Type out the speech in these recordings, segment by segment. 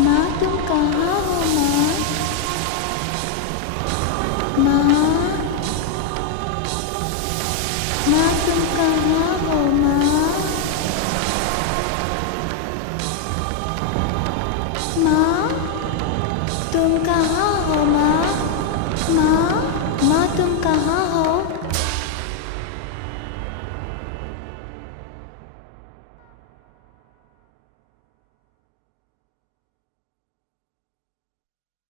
माँ तुम कहाँ हो माँ? माँ, माँ तुम कहाँ हो माँ? माँ तुम कहाँ हो माँ? माँ, माँ तुम कहाँ हो?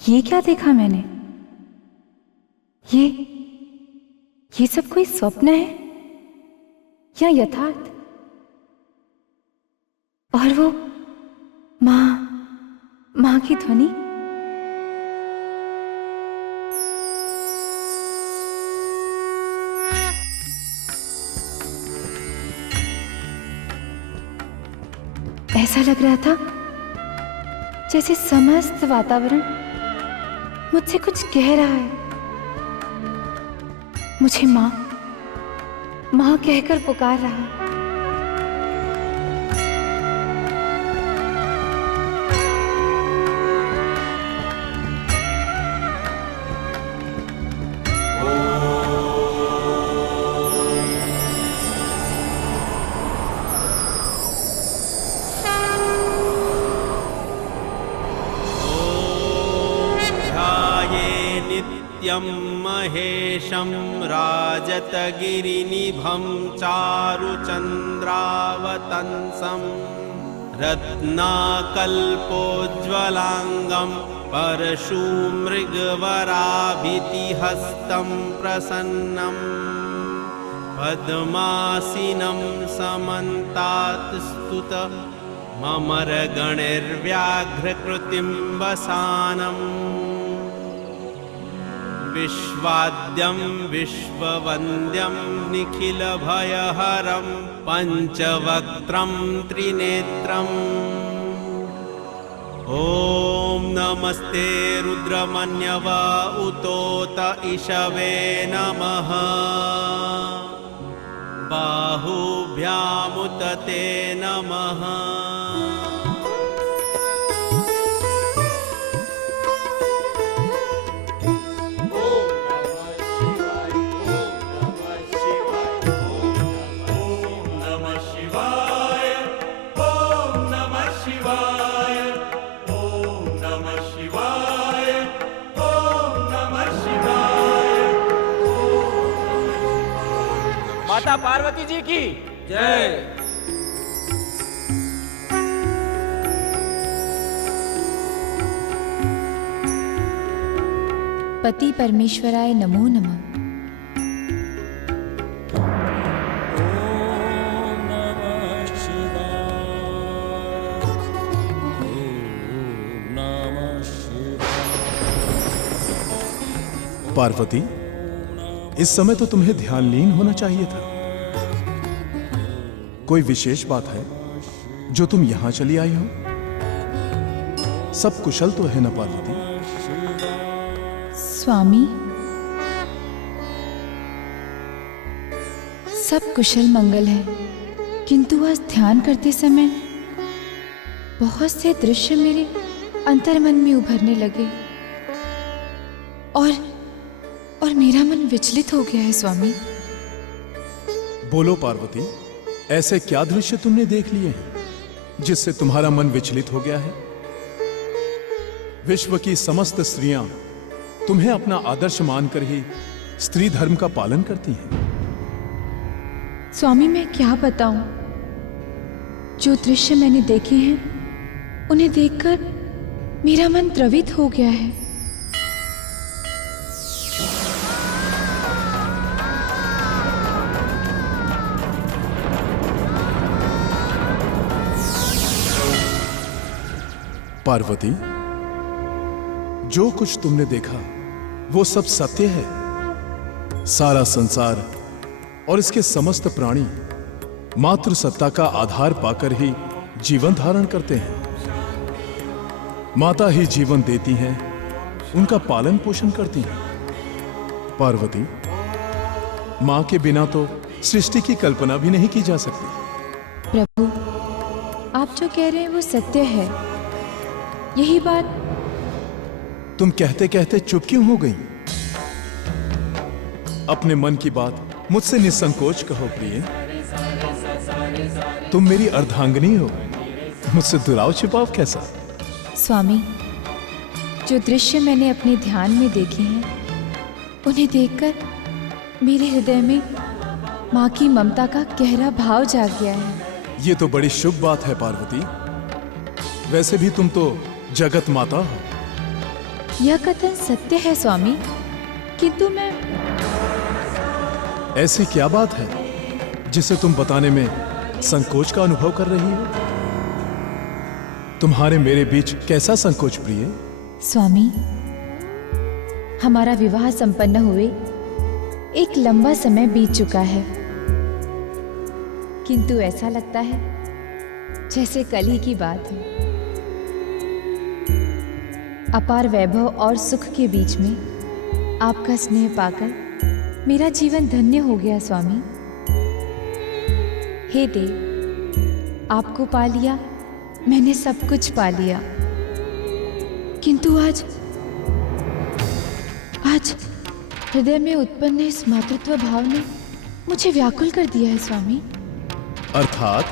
ये क्या देखा मैंने? ये सब कोई स्वप्न है या यथार्थ? और वो माँ की ध्वनि? ऐसा लग रहा था जैसे समस्त वातावरण मुझसे कुछ कह रहा है। मुझे माँ कहकर पुकार रहा। नित्यं महेशं राजतगिरिनिभं चारुचन्द्रावतंसं रत्नाकल्पोज्ज्वलांगं परशुमृगवराभितिहस्तं प्रसन्नं पद्मासीनं समन्तात् स्तुत ममरगणैर्व्याघ्रकृतिं वसानम् विश्वाद्यं विश्ववन्द्यं निखिलभयहरं पञ्चवक्त्रं त्रिनेत्रम् ॐ नमस्ते रुद्रमन्यव उतोत इषवे नमः बाहुभ्यामुत ते नमः माता पार्वती जी की जय। पति परमेश्वराय नमो नमः। पार्वती, इस समय तो तुम्हें ध्यानलीन होना चाहिए था। कोई विशेष बात है जो तुम यहां चली आई हो? सब कुशल तो है ना पार्वती? स्वामी, सब कुशल मंगल है, किंतु आज ध्यान करते समय बहुत से दृश्य मेरे अंतर्मन में उभरने लगे और मेरा मन विचलित हो गया है स्वामी। बोलो पार्वती, ऐसे क्या दृश्य तुमने देख लिए हैं जिससे तुम्हारा मन विचलित हो गया है? विश्व की समस्त स्त्रियां तुम्हें अपना आदर्श मानकर ही स्त्री धर्म का पालन करती हैं। स्वामी, मैं क्या बताऊं, जो दृश्य मैंने देखे हैं उन्हें देखकर मेरा मन द्रवित हो गया है। पार्वती, जो कुछ तुमने देखा वो सब सत्य है। सारा संसार और इसके समस्त प्राणी मातृ सत्ता का आधार पाकर ही जीवन धारण करते हैं। माता ही जीवन देती हैं, उनका पालन पोषण करती हैं। पार्वती, मां के बिना तो सृष्टि की कल्पना भी नहीं की जा सकती। प्रभु, आप जो कह रहे हैं वो सत्य है, यही बात तुम कहते कहते चुप क्यों हो गई? अपने मन की बात मुझसे निसंकोच कहो प्रिय। तुम मेरी अर्धांगिनी हो, मुझसे दुराव छिपाव कैसा? स्वामी, जो दृश्य मैंने अपने ध्यान में देखे हैं, उन्हें देखकर मेरे हृदय में माँ की ममता का गहरा भाव जाग गया है। ये तो बड़ी शुभ बात है पार्वती। वैसे भी तुम तो जगत माता हो। यह कथन सत्य है स्वामी, किंतु मैं ऐसी क्या बात है जिसे तुम बताने में संकोच का अनुभव कर रही हो? तुम्हारे मेरे बीच कैसा संकोच प्रिय? स्वामी, हमारा विवाह संपन्न हुए एक लंबा समय बीत चुका है, किंतु ऐसा लगता है जैसे कल ही की बात है। अपार वैभव और सुख के बीच में आपका स्नेह पाकर मेरा जीवन धन्य हो गया स्वामी। हे देव, आपको पा लिया, मैंने सब कुछ पा लिया, किंतु आज हृदय में उत्पन्न इस मातृत्व भाव ने मुझे व्याकुल कर दिया है स्वामी। अर्थात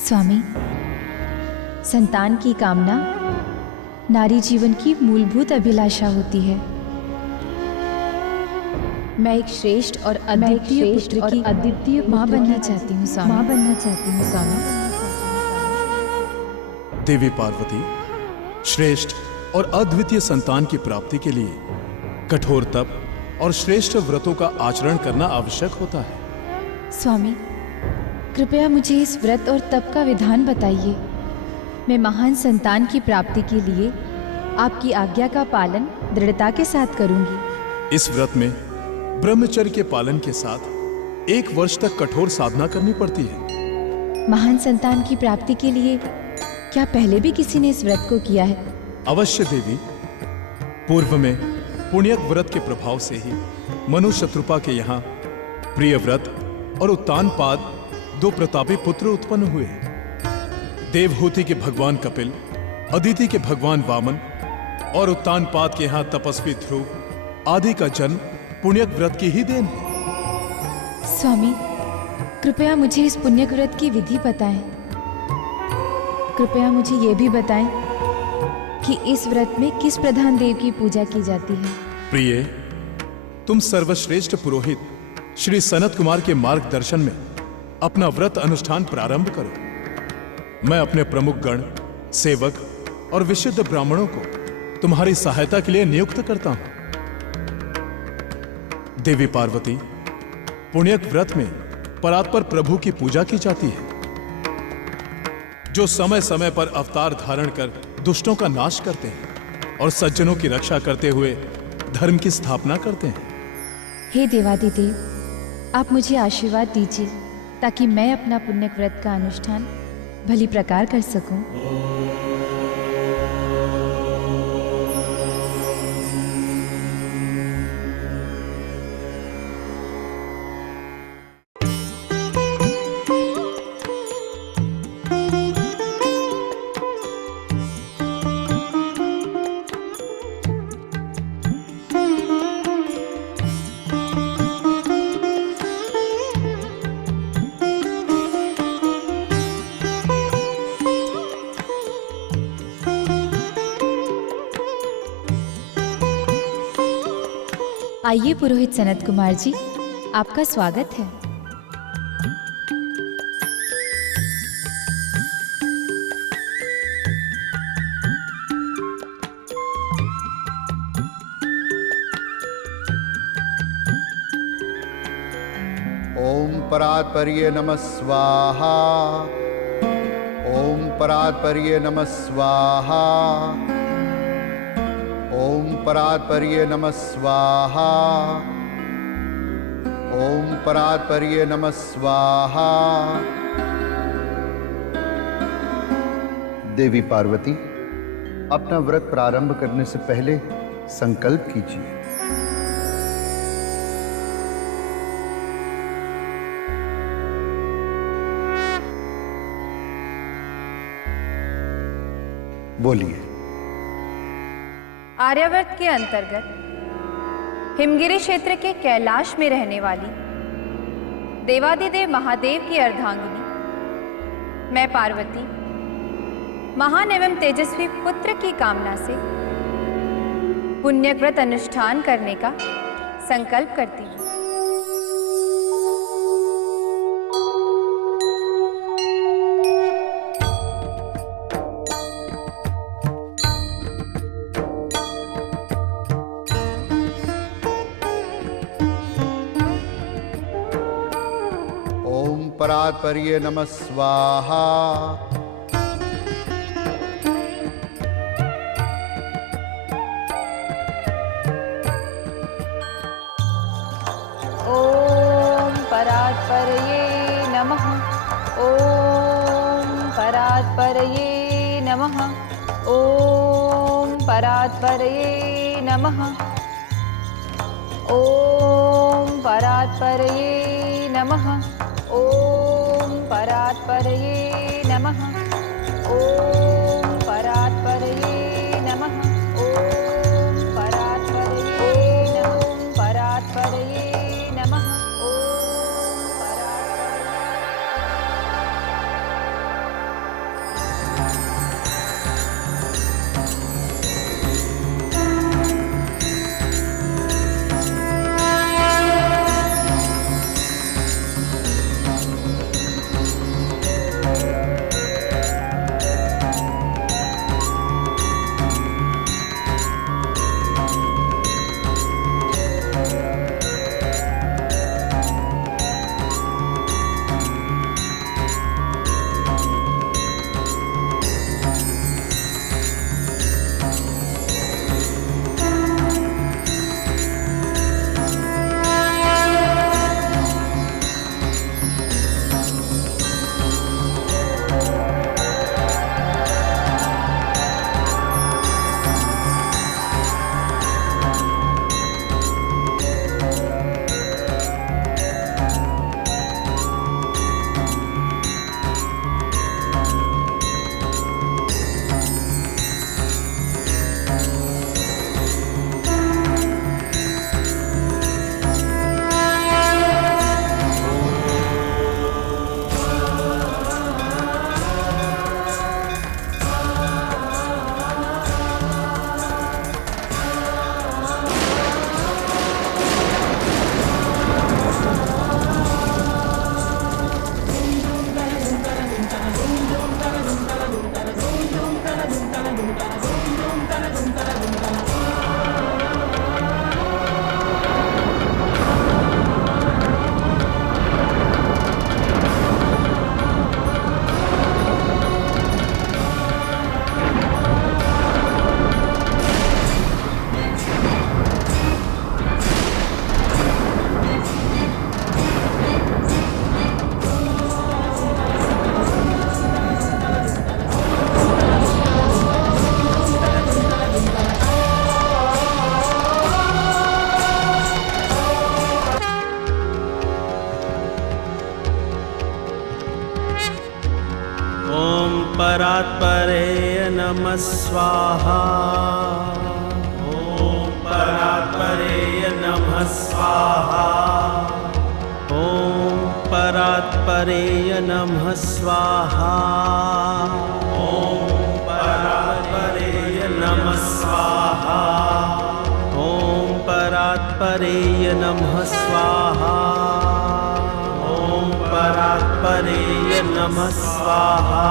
स्वामी, संतान की कामना नारी जीवन की मूलभूत अभिलाषा होती है। मैं एक श्रेष्ठ और अद्वितीय पुत्र की अद्वितीय माँ बनना चाहती हूँ स्वामी। देवी पार्वती, श्रेष्ठ और अद्वितीय संतान की प्राप्ति के लिए कठोर तप और श्रेष्ठ व्रतों का आचरण करना आवश्यक होता है। स्वामी, कृपया मुझे इस व्रत और तप का विधान बताइए। मैं महान संतान की प्राप्ति के लिए आपकी आज्ञा का पालन दृढ़ता के साथ करूंगी। इस व्रत में ब्रह्मचर्य के पालन के साथ 1 वर्ष तक कठोर साधना करनी पड़ती है। महान संतान की प्राप्ति के लिए क्या पहले भी किसी ने इस व्रत को किया है? अवश्य देवी। पूर्व में पुण्यक व्रत के प्रभाव से ही मनु शत्रुपा के यहाँ प्रिय व्रत और उत्तानपाद 2 प्रतापी पुत्र उत्पन्न हुए। देवहूति के भगवान कपिल, अदिति के भगवान वामन और उत्तानपाद के यहाँ तपस्वी ध्रुव आदि का जन्म पुण्यक व्रत की ही देन है। स्वामी, कृपया मुझे इस पुण्यक व्रत की विधि बताएं। कृपया मुझे ये भी बताएं कि इस व्रत में किस प्रधान देव की पूजा की जाती है। प्रिय, तुम सर्वश्रेष्ठ पुरोहित श्री सनत कुमार के मार्गदर्शन में अपना व्रत अनुष्ठान प्रारंभ करो। मैं अपने प्रमुख गण, सेवक और विशुद्ध ब्राह्मणों को तुम्हारी सहायता के लिए नियुक्त करता हूं। देवी पार्वती, पुण्यक व्रत में परात्पर प्रभु की पूजा की जाती है, जो समय समय पर अवतार धारण कर दुष्टों का नाश करते हैं और सज्जनों की रक्षा करते हुए धर्म की स्थापना करते हैं। हे देवादिदेव, आप मुझे आशीर्वाद दीजिए ताकि मैं अपना पुण्यक व्रत का अनुष्ठान भली प्रकार कर सकूं। आइए पुरोहित सनत कुमार जी, आपका स्वागत है। ओम परात्पर्ये नमः स्वाहा। ओम परात्पर्ये नमः स्वाहा। ओम परात्पर्ये नमः स्वाहा। ओम परात्पर्ये नमः स्वाहा। देवी पार्वती, अपना व्रत प्रारंभ करने से पहले संकल्प कीजिए। बोलिए। आर्यावर्त के अंतर्गत हिमगिरी क्षेत्र के कैलाश में रहने वाली देवादिदेव महादेव की अर्धांगिनी मैं पार्वती महान एवं तेजस्वी पुत्र की कामना से पुण्यव्रत अनुष्ठान करने का संकल्प करती हूँ। ओम परात्पर्ये नमः स्वाहा। ओम परात्परये नमः। ओम परात्परये नमः। ओम परात्परये नमः। ओम परात्परये नमः। ओम परात्परये नमः। ओम परात्परये नमः। ओम परात्परये नमः। परात्परये नमः। ओम परात्परे नमः स्वाहा। ओम परात्परे नमः स्वाहा। ओम परात्परे नमः स्वाहा। ओम परात्परे नमः स्वाहा। ओम परात्परे नमः स्वाहा। ओम परात्परे नमः स्वाहा।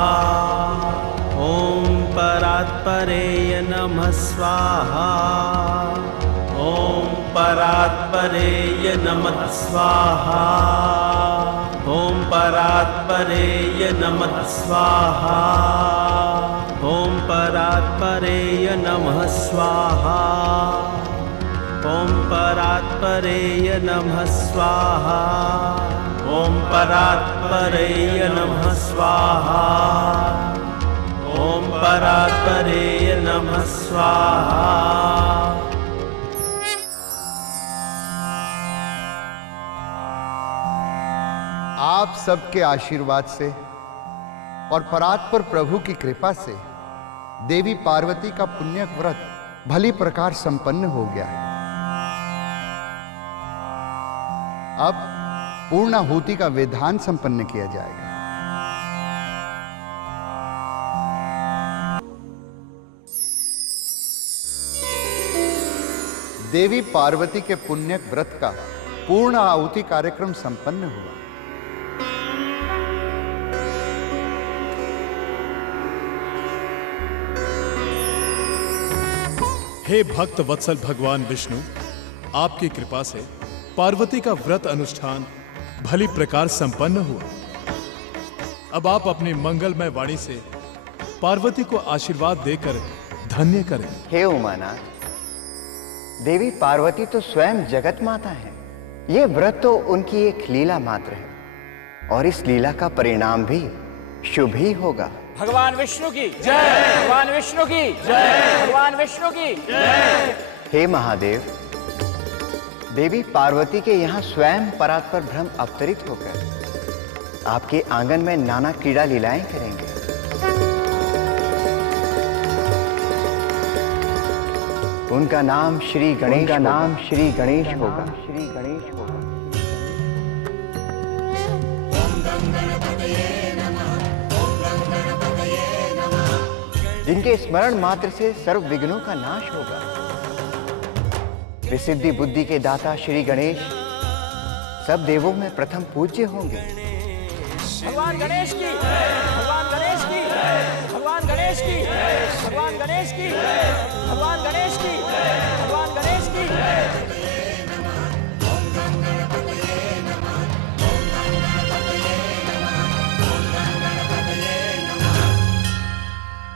ओम परात्परे नमः स्वाहा। ओम परात्परे नमः स्वाहा। ओम परात्परे नमः स्वाहा। ओम परात्परे नमः स्वाहा। ओम परात्परे नमः स्वाहा। ओम परात्परे नमः स्वाहा। ओम परात्परे नमः स्वाहा। आप सबके आशीर्वाद से और परात्पर प्रभु की कृपा से देवी पार्वती का पुण्यक व्रत भली प्रकार संपन्न हो गया है। अब पूर्णाहुति का विधान संपन्न किया जाएगा। देवी पार्वती के पुण्यक व्रत का पूर्ण आहुति कार्यक्रम संपन्न हुआ। हे भक्त वत्सल भगवान विष्णु, आपकी कृपा से पार्वती का व्रत अनुष्ठान भली प्रकार संपन्न हुआ। अब आप अपनी मंगलमय वाणी से पार्वती को आशीर्वाद देकर धन्य करें। हे उमानाथ, देवी पार्वती तो स्वयं जगत माता है। ये व्रत तो उनकी एक लीला मात्र है और इस लीला का परिणाम भी शुभ ही होगा। भगवान विष्णु की जय, भगवान विष्णु की जय, भगवान विष्णु की जय। हे महादेव, देवी पार्वती के यहाँ स्वयं परात्पर ब्रह्म अवतरित होकर आपके आंगन में नाना क्रीड़ा लीलाएं करेंगे। उनका नाम श्री गणेश, उनका नाम श्री गणेश होगा, श्री गणेश होगा। जिनके स्मरण मात्र से सर्व विघ्नों का नाश होगा। विसिद्धि बुद्धि के दाता श्री गणेश सब देवों में प्रथम पूज्य होंगे। भगवान गणेश की, भगवान गणेश की, भगवान गणेश की, भगवान गणेश की, भगवान गणेश की, भगवान गणेश की।